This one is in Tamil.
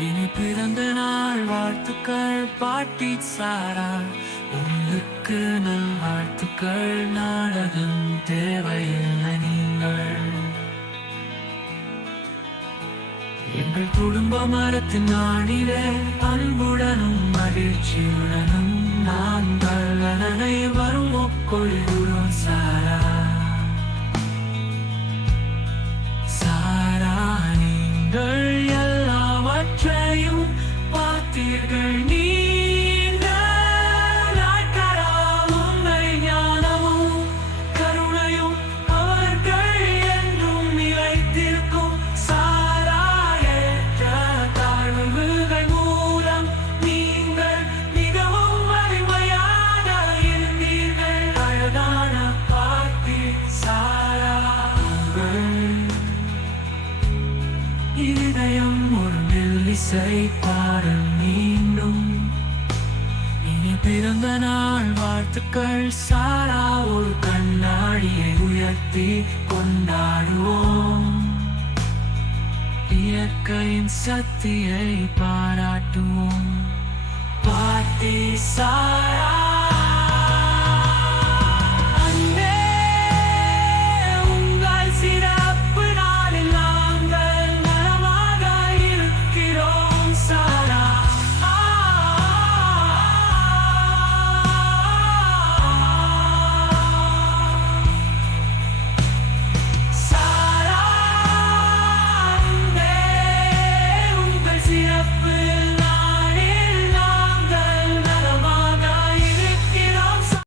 இனி பிறந்த நாள் வாழ்த்துக்கள் பாட்டி சாரா, உங்களுக்கு நல் வாழ்த்துக்கள். நாடகம் தேவையில்லை, நீங்கள் எங்கள் குடும்ப மரத்தின் நாடிலே அன்புடனும் மகிழ்ச்சியுடனும் நாங்கள் அனைவரும் ஒக்கொள்கிறோம். சாரா சாரா, நீங்கள் எல்லாவற்றையும் பார்த்தீர்கள். நீண்ட நாட்களால் உண்மை ஞானமும் கருணையும் அவர்கள் என்றும் நிலைத்திருக்கும். சாரா, ஏற்ற தாழ்வுகள் மூலம் நீங்கள் மிகவும் வலிமையாக இருந்தீர்கள். அழகான பாட்டி சாரா, இதயம் ஒரு மெல்லிசை பாடல் மீண்டும். இனி பிறந்த நாள் வாழ்த்துக்கள் சாரா, ஒரு கண்ணாடியை உயர்த்தி கொண்டாடுவோம். இயற்கையின் சக்தியை பாராட்டுவோம். பாட்டி சாரா.